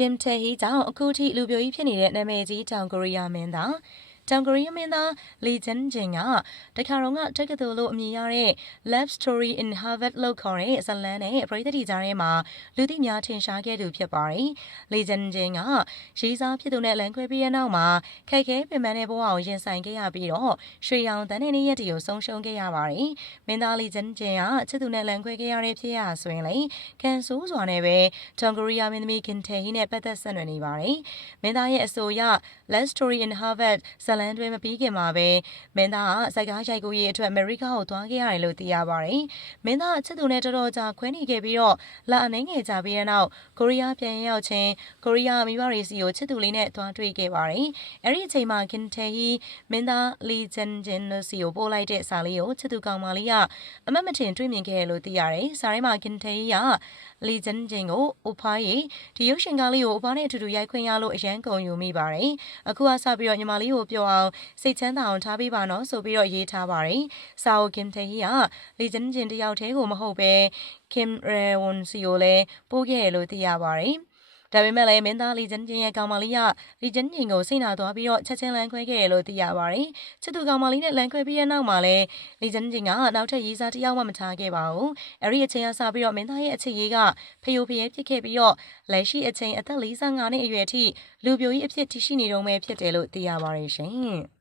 Kim Tae-hee ကြောင့်အခုထိလူပြိုကြီးဖြစ်နေတဲ့နာမည်ကြီးတောင်ကိုရီးယားမင်းသား တောင်ကိုရီးယားမင်းသားလီဂျန်ဂျင်ကတခါတော့ကတက္ကသိုလ်လို့အမည်ရတဲ့ Love Story in Harvard လို့ခေါ်တဲ့ဇာတ်လမ်းနဲ့ပရိသတ်တွေကြားထဲမှာလူသိများထင်ရှားခဲ့သူဖြစ်ပါတယ်။လီဂျန်ဂျင်ကရေးစားဖြစ်သူနဲ့လမ်းခွဲပြီးတဲ့နောက်မှာခိုက်ခဲပင်ပန်းတဲ့ဘဝကိုရင်ဆိုင်ခဲ့ရပြီးတော့ရွှေရောင်တန်းတဲ့နေ့ရက်တွေကိုဆုံးရှုံးခဲ့ရပါတယ်။မင်းသားလီဂျန်ဂျင်ကချစ်သူနဲ့လမ်းခွဲခဲ့ရတဲ့ဖြစ်ရဆိုရင်လေကန်ဆိုးစွာနဲ့ပဲတောင်ကိုရီးယားမင်းသမီးကင်တေဟီနဲ့ပတ်သက်ဆက်နွယ်နေပါတယ်။မင်းသားရဲ့အဆိုအရ Love Story in Harvard ဇာတ်လမ်းတွဲမပြီးခင်မှာပဲမင်းသားကစိုက်ကားရိုက်ကူးရေးအတွက်အမေရိကကိုသွားခဲ့ရတယ်လို့သိရပါတယ်။မင်းသားချစ်သူနဲ့တော်တော်ကြာခွဲနေခဲ့ပြီးတော့လာအနေငယ်ကြပြီးတဲ့နောက်ကိုရီးယားပြန်ရောက်ချင်းကိုရီးယားမိဘတွေစီကိုချစ်သူလေးနဲ့သွားတွေ့ခဲ့ပါတယ်။အဲ့ဒီအချိန်မှာကင်တေဟီမင်းသားလီဂျန်ဂျင်တို့စီကိုပို့လိုက်တဲ့စာလေးကိုချစ်သူကောင်မလေးကအမတ်မထင်တွေ့မြင်ခဲ့ရလို့သိရတယ်။စာထဲမှာကင်တေဟီကလီဂျန်ဂျင်ကိုအိုဖားရီဒီရုပ်ရှင်ကားလေးကိုအိုဖားနဲ့အတူတူရိုက်ခွင့်ရလို့အရန်ကုန်ယူမိပါတယ်။အခုကစပြီးတော့ညီမလေးကိုပြောအောင်စိတ်ချမ်းသာအောင်ထားပေးပါနော်ဆိုပြီးတော့ရေးထားပါတယ်။စာအုပ်ကင်တေဟီကလီဂျန်ဂျင်တယောက်တည်းကိုမဟုတ်ပဲခင်ရဲဝန်စီကိုလည်းပို့ခဲ့ရလို့သိရပါတယ်။ ဒါပေမဲ့လည်းမင်းသားလီဂျန်ဂျင်ရဲ့ကောင်မလေးကလီဂျန်ဂျင်ကိုစိတ်နာသွားပြီးတော့ချက်ချင်းလမ်းခွဲခဲ့ရလို့သိရပါတယ်။ချစ်သူကောင်မလေးနဲ့လမ်းခွဲပြီးတဲ့နောက်မှာလည်းလီဂျန်ဂျင်ကနောက်ထပ်ရေးစားတစ်ယောက်မှမထားခဲ့ပါဘူး။အဲ့ဒီအချိန်ကစပြီးတော့မင်းသားရဲ့အချစ်ရေးကဖယိုဖယဲဖြစ်ခဲ့ပြီးတော့လက်ရှိအချိန်အသက်45နှစ်အရွယ်အထိလူပြိုကြီးအဖြစ်တည်ရှိနေတုန်းပဲဖြစ်တယ်လို့သိရပါတယ်ရှင်။